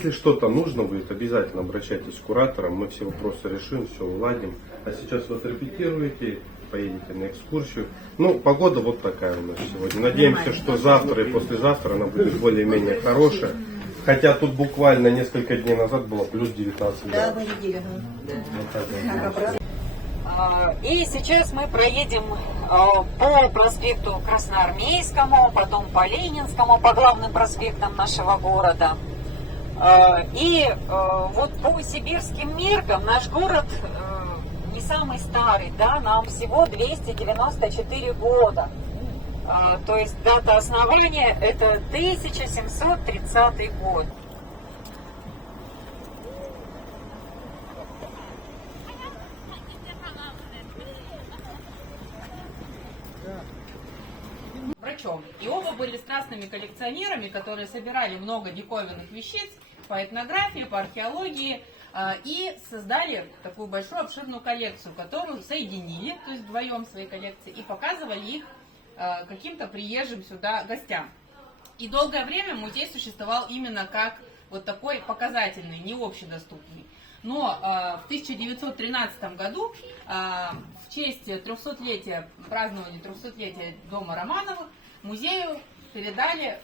Если что-то нужно будет, обязательно обращайтесь к кураторам, мы все вопросы решим, все уладим. А сейчас вот репетируете, поедете на экскурсию. Ну, погода вот такая у нас сегодня. Надеемся, что завтра и послезавтра она будет более-менее хорошая. Хотя тут буквально несколько дней назад было плюс 19 градусов. И сейчас мы проедем по проспекту Красноармейскому, потом по Ленинскому, по главным проспектам нашего города. И вот по сибирским меркам наш город не самый старый, да, нам всего 294 года. То есть дата основания это 1730 год. Врачом. И оба были страстными коллекционерами, которые собирали много диковинных вещиц по этнографии, по археологии, и создали такую большую обширную коллекцию, которую соединили, то есть вдвоем свои коллекции, и показывали их каким-то приезжим сюда гостям. И долгое время музей существовал именно как вот такой показательный, не общедоступный. Но в 1913 году в честь 300-летия, празднования 300-летия дома Романовых, музею передали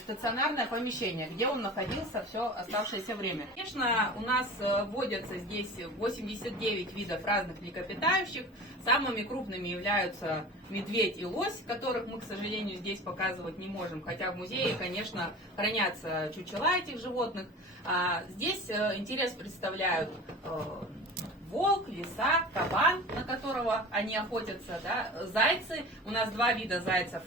стационарное помещение, где он находился все оставшееся время. Конечно, у нас вводятся здесь 89 видов разных млекопитающих. Самыми крупными являются медведь и лось, которых мы, к сожалению, здесь показывать не можем. Хотя в музее, конечно, хранятся чучела этих животных. Здесь интерес представляют волк, лиса, кабан, на которого они охотятся, да, зайцы. У нас два вида зайцев.